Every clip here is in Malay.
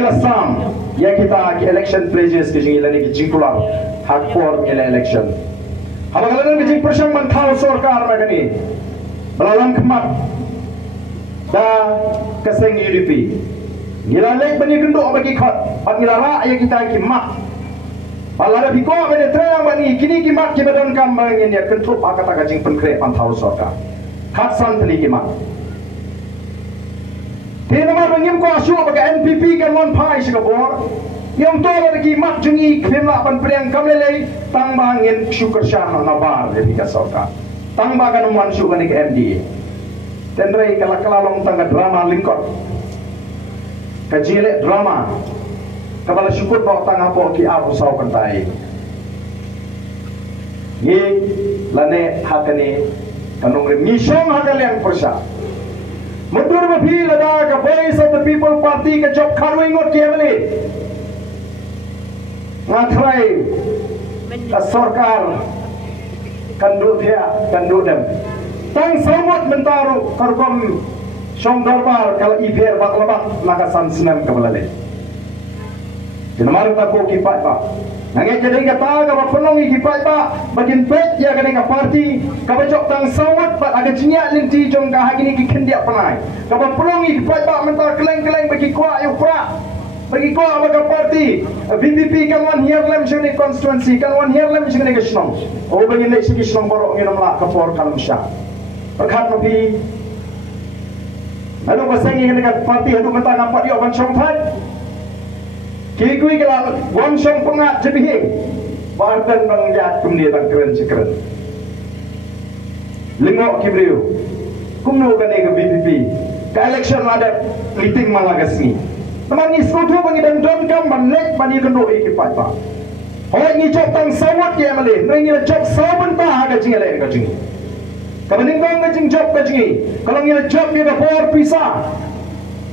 ngila sam ya kita ki election pledges ki jing ilani ki jingkular hak por ngila election habagalan ki jing persang man thau sarkar ma kani balalang kemat da kaseng UDP ngila lek bani kenduk bagi khot pat ngila ra ya kita ki mak balada biko bani trayang bani kini ki mak ki badan kam bangin ya kentup akata ka jing penkre pan thau sarkar khat san tli ki mak Tinamar bangim ko asu baga NPP kan mon pai sigabor yang to lagi mak jungi khemla pan priang kamlele tang bangin syukur syah na bar jadi ka sarkar tang bagan man su kan ke MD tenrai kala kala long tang drama lingkot kajile drama kabala syukur ba tang apo ki aru sau kantai ye lane hakane kanong mission hakal yang persa Mundur mapi lada ka Voice of the People Party ka job karuing ngot kemali ngatrai ka sarkar kandu dia kandu dem tang samut mentaru karkom syong darbar kala iber baklabak nakasan senam kabalale jenamar ta ko kipat ba nange jadi kata ka penong kipat ba bagin pet ya ka dengan parti ka bajok tang samut bat aga jinyak linti jong ka hagini ki kendia panai ka penong kipat ba mentar keleng-keleng bagi kuat yu pra bagi kuat baga parti VPP kan wan here lem jeni constituency kan wan here lem jeni ke snong o bagi lek sigi snong borok nginam la ka por kalam sya berkat mapi lalu pasangi dengan parti hadu mentar nampak yo ban chong phat Kikui kala wonsong pengat jebihe bardan bang jat kumni bang keren sekeren lingok kibriu kumno kane ke BPP ka election ada liting malagasni teman ni skutu bang dan don kam ban lek ban ikendo ikipat pa hoy ni job tang sawat ye male ngi job sawan ta ga jingale ga jingi kabening bang ga jing job ga jingi kalau ngi job ye ga por pisa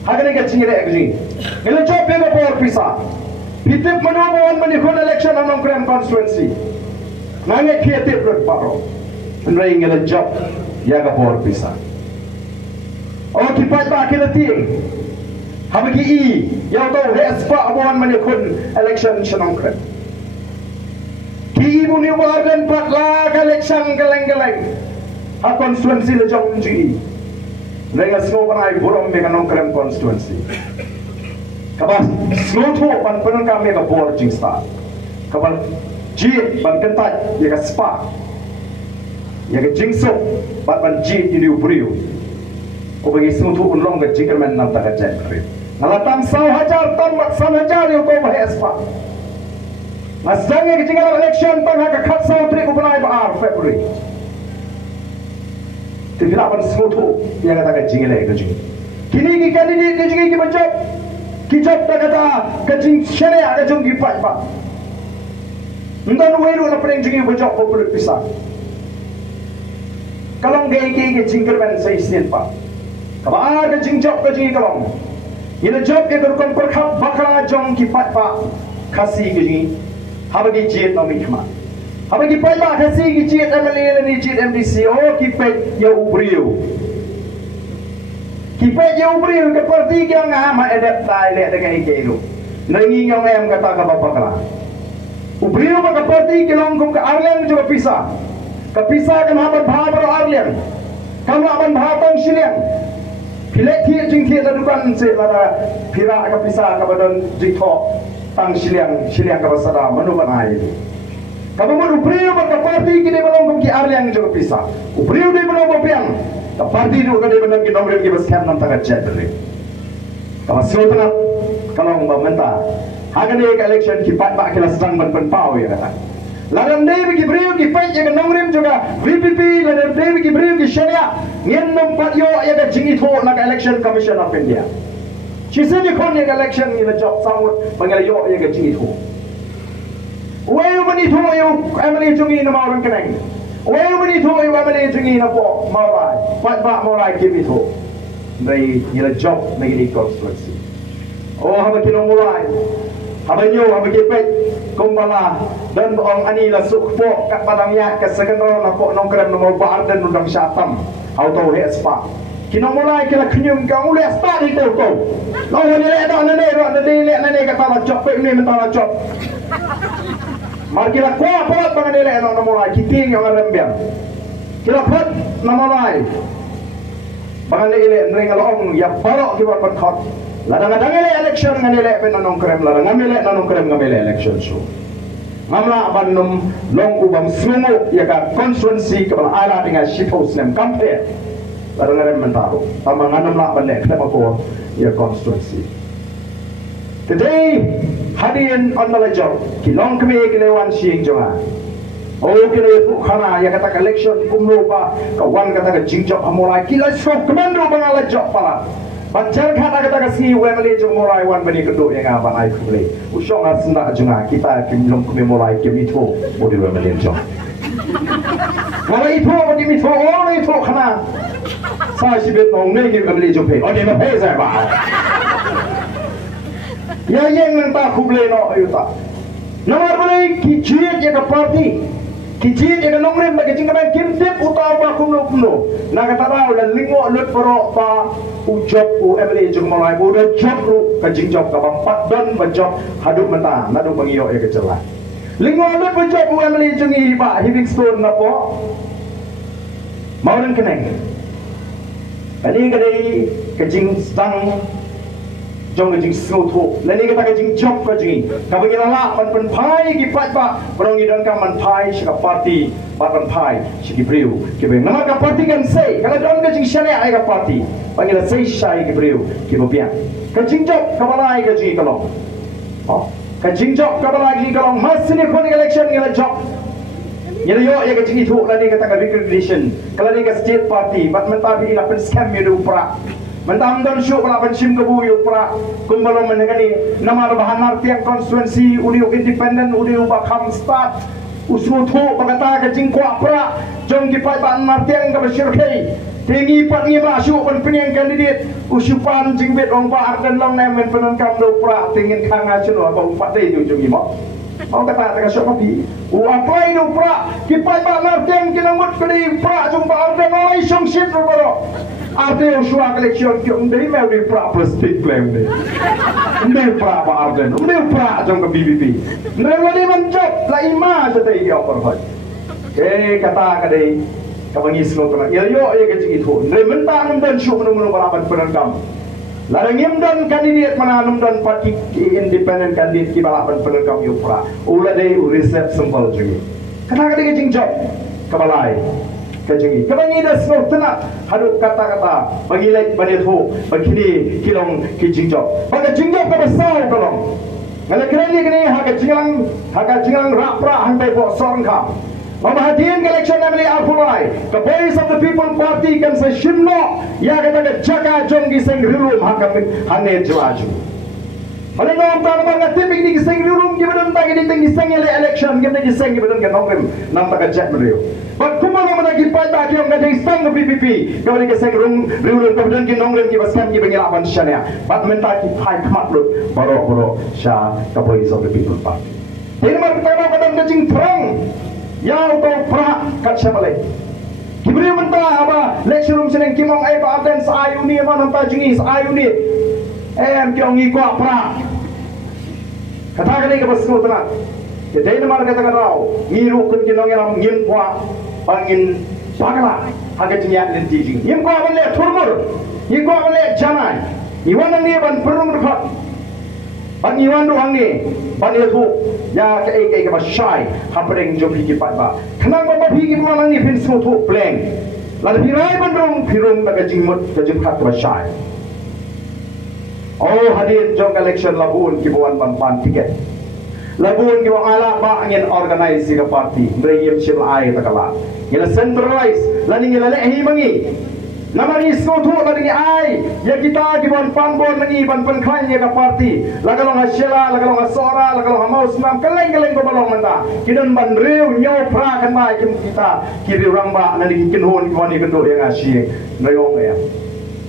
hagane ga jingale ga jingi ngi job ye ga por pisa Pitip menolong menikun election anong Grand Constituency. Nange kreatif berparo. Menrai ngela job ya ka por pisa. O kipat ba kilati. Habagi I yang to respa abon menikun election anong Grand. Ki muni warden patla election geleng-geleng. Ha constituency le jong ji. Nenga snow banai burom me anong Grand Constituency. Kabas sloto pan penon kami ka board jing sta kabal ji ban kentat ya ka spa ya ka jingso ban ji ini ubriu ko bagi sloto unlong ka jingerman nam ta ka jet kri ngalatam 1,000 tam 1,000 yo ko ba spa masang ke jingal election pan ka khat sau tri ko banai ba February tifira ban sloto ya ka ta ka jingale ka jing kini ki candidate ke jingi ki bajak Kijab tak kata kajing syariah ada jom kipat pak. Entah weru na pering jingi bajak popular pisah. Kalau gay kajing kerban saya istilah pak. Kabar kajing job kajing kalau. Ini job yang berkon perkhap bakal jom kipat pak. Kasih kajing. Habagi jet nomi kema. Habagi kipat pak kasih jet MLA ni jet MDC. Oh kipat ya ubriu. Kipai jauh beri ke parti yang ngama edep tai le dengan ikelu. Nengi yang em kata ke bapa kala. Ubri ke parti ke longkum ke Arlen juga pisah. Ke pisah kan haban bhabar Arlen. Kamu aban bhatang siliang. Pilek tie jing tie dukan se lara pira ke pisah ke badan jikho tang siliang ke basada manu banai. Kamu mau ubri ke parti ke longkum ke Arlen juga pisah. Ubri di belum piang. Parti itu kan dia benar kita nomor kita sekian enam tanggal jadi. Kalau siapa kalau membantah, akan dia election kipat pak kita sedang berpau ya kata. Lalu dia bagi beriu kipat yang nomor juga VPP lalu dia bagi beriu ki syariah yang nampak yo ya kan jingi tu nak election commission of India. Cisa dia kon yang election ni job sangat panggil yo ya kan jingi tu. Wayu mani tu yo Emily jungi nama orang kenang. Wayu mani tu yo Emily jungi nama mawai. Pat ba morai kimi tu. Dari ila job negeri konstruksi. Oh haba kino mulai. Haba nyo haba kipet kumbala dan orang ani la sukpo kat padangnya ke segenro na po nongkrem no bar dan undang syatam. Auto he spa. Kina mulai kena kenyum kau mulai start itu kau. Lawan ni lek dah nene kata lah job ni mentah lah job. Mari kita kuat kuat dengan ni lek nak mulai kiting yang rembiang. Kita kuat nak mulai. Bangan lek nering along ya parok kita berkhot. Ladang-ladang election dengan ni lek penanong krem ladang ngambil lek nanong krem ngambil election so. Ngamla abanum long ubam sungu ya ka constituency kepala ala dengan shipos nem campaign. Ladang-ladang mentaro. Tambah nganam lah balik kita ko ya constituency. Today hadirin andala job kilong kami kilewan siing jonga. Oh kile khana ya kata election kumlo pa kawan kata jingjob amolai kila sok komando bangala job pala. Bacar kata si wemeli jong mulai wan bani kedua yang apa ai kumle. Usong asna jonga kita kilong kami mulai kami itu bodi wemeli jong. Kalau itu bodi mito oh itu khana. Saya sibet nong negi wemeli jong pe. Oh dia mah saya ba. Ya yang mentah kuble no ayuta. Nomor boleh kijit ya ke parti, kijit ya ke nomor bagi jingkapan kimtip utau ba kumno. Nak kata tahu dan lingok lut perok pa ujob u emeli jung mulai udah job ru ke jingjob ke bampat dan berjob haduk mentah, nadu mengiyo ya kecelah. Lingok lut berjob u emeli jung iba hiving stone napo. Mau dan keneng. Kali kedai kejing stang. Jom kejing snoto, lani kata kejing job kejing. Kabagi lala man penpai kipat ba, berong idon ka man pai sika parti, bat man pai siki priu. Kibe nama ka parti kan say, kalau don kejing shane ai ka parti, panggil say shai ki priu, kibo pian. Kejing job kabalai kejing kalong. Oh, kejing job kabalai kejing kalong. Mas ni kon election ngela job. Yelo yo ya kejing itu lani kata ka recognition. Kalau ni ka state party, bat man tabi ila pen scam yedu pra. Mentam dan syuk pula pensim kebuyu pula kumbalong menegani nama bahan artiang konstituensi udiu independen udiu bakam start usul tu bagata kejing kuat pula jom kipai bahan artiang ke bersirkai tinggi pat ni lah syuk pen penyeng kandidat usupan jingbet orang bahar dan long nemen penangkap do pula tingin kanga cunu apa umpat day tu jom imok. Mau kata tak syuk kopi. Apply do pula kipai bahan artiang kinangut kedi pula jumpa artiang oleh syongship berbaro. Artinya usual election kau dari mana di pra plus big claim ni, dari pra apa artinya, dari pra jom ke BBP, dari mana mencop, lah imah saja dia overhaul. Kata kadai, kawangi semua kena, yo ya kecik itu, dari mentang dan syuk menunggu balapan penangkam. Larang dan kandidat mana dan parti independen kandidat ki balapan penangkam yo pra, ulah dari riset sempal juga. Kata kadai kecik job, kebalai. Kajengi, kebanyi dah semua tenat haduk kata-kata bagi lek bani tu bagi kilong kijingjok. Bagi jingjok kebesar kolong. Kalau kerana ni harga jinglang rapra hantai bok sorangkam. Memahadian election namli alpulai. The voice of the people party kan seshimno ya kata jaga jong giseng rilum hakam hane jelaju. Mana orang tahu orang kata begini giseng rilum gimana tak ini giseng election gimana giseng gimana kan orang nampak kejat beliau. But kumala mana kipat ba kiyong kada istang ng PPP kawali ka sa riulun kabdan kinongren ki baskan ki bengilapan siya niya but menta ki high kamatlo baro siya ka voice of the people party ini markatano kadang kajing perang yaw to pra kat siya balik kibri menta aba lecture room sineng kimong ay ba aten sa ayu ni man ta jingi sa ayu ni kiyong ikwa pra kata ka basno tana jadi nama kata raw ngiru kun kinong yang ngin kwa pangin pagala haga jinyat len tijing yim ko amle turmur yim ko amle janai iwan ni ban perung rekhat ban iwan do angni ban itu ya ke basai hapreng jom hiki patba kenang bapa hiki malang ni pin sutu pleng lalu pirai bandung pirum baga jingmut ke jingkat basai oh hadir jong election labun kibuan ban tiket Labuan kita ala ba angin organize ke parti, mereka siapa ay takala. Kita centralize, lalu kita lehi mangi. Nama ni skotu lalu ay, ya kita kibuan panbon mangi ban penkhanya ke parti. Lagalong hasyela, lagalong hasora, lagalong hamaus nam keleng ko balong menta. Kita ban riu nyaw pra kan ba kita kiri orang ba nanti kinhon kibuan ni kendo yang asyik mereka ya.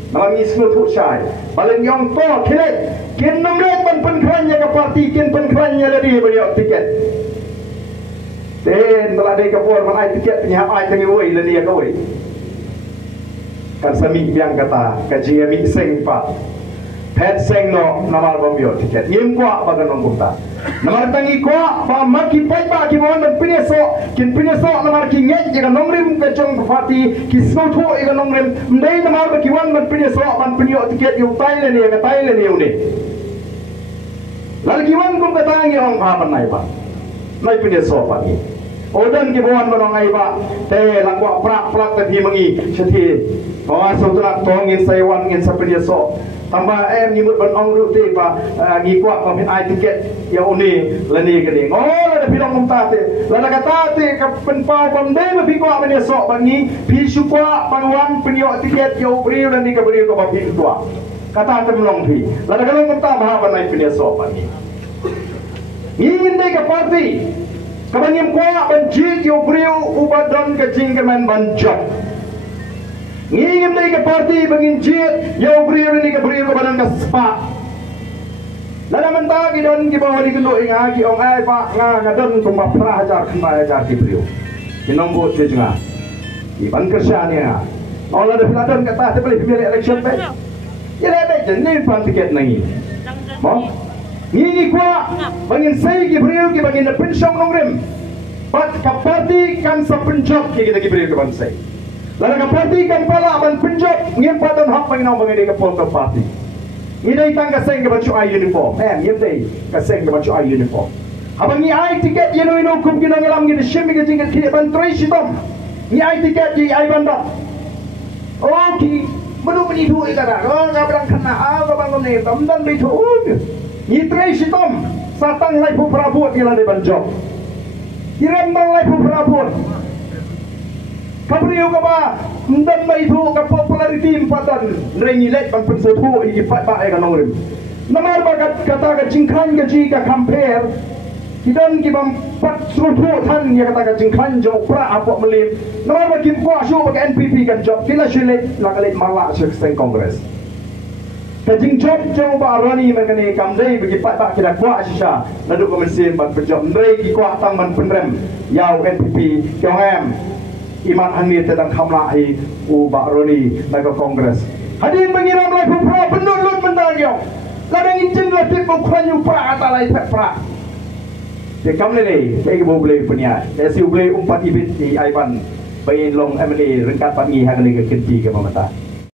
Nama ni skotu syai, balen yang to kilet. Kin nomret ban penkhanya ke parti, kin penkhanya lagi beliau tiket. Den melade ke por manai tiket punya ai tangi woi lani ya koi. kan sami biang kata kaji mi seng pa pet seng no namal bombio tiket yim kwa bagan nongkumta namar tangi kwa ba maki pai ba ki mon kin pineso namar ki nget jega nongrim ka chong party ki snotho ega nongrim mdei namar ba ki wan man pineso ban pinyo tiket yu taile ni ga taile ni uni lal ki wan kum ka tangi ong pa ban nai ba nai pineso pa ni odan ki buan manong ai ba te lakwa prak te bi mangi chati bawa sotrak tongin saiwan ngin sapineso tambah ni mut ban ong ru te ba ngi kwa pa min ai tiket ya uni lani ke ding la da pilong umta te la kata te ka pen pau bam de ma bi kwa ban so ban ni pi su kwa ban wan pinyo tiket ya ubri lani ka bri ko ba pi tua kata te mlong pi la da kalong umta ba ban nai pineso ban ni ngin de ka party kabangim kwa ban jit yo bri ubadon ka jingman ban jot ngingim lagi ke party bangin jit yo brio ni ke brio badan ka spa lala mentagi don ki bawa di kendo inga ki ong ai pa nga don tum pra hajar khna hajar ki brio kinombo chejnga iban kerja ni ha ola de filadon kata te beli pilih election pe ya le be ni pan tiket nangi mo ngingi kwa bangin sai ki brio ki bangin pension nongrim pat ka party kan sa penjot ki kita ki brio ke bansai lalu ka party kan pala ban penjot ngim patan hak bangin ang bangin ka polka party ngidai tang ka seng ka bacu ai uniform ngim dai ka seng ka bacu ai uniform abang ni ai tiket yeno ino kum kinang alam ngid shimi ka tingkat ki ban trai sitom ni ai tiket ji ai banda oki menu meni du ikara ka berang kana ka bang ni tam dan bi thu ni trai sitom satang lai pu prabot ila de banjok kiram bang lai pu prabot kabriu ka ba ndan mai thu ka popularity empatan rengi let bang penso thu i pat ba ai ka nongrim namar ba kata ka jingkhan ka ji ka compare kidan ki bang pat thu than ya kata ka jingkhan jo pra apo melim namar ba kim kwa shu ba NPP kan job kila shile la ka let mala shek seng congress ka jing job jo ba rani mengane kamdai bagi pat ba kira kwa shisha nadu komisin ba job ndrei ki kwa tang man penrem yau NPP kyongam iman angin tentang kamla hi u bakroni naga kongres hadin mengiram lai pra penulun mendagyo ladang incin latip ukranyu pra atalai pra de kamle ni ke bo ble punya de si ble umpat ibit di aiban bayin long emni rengkat pangi hang ni ke kenti ke pamata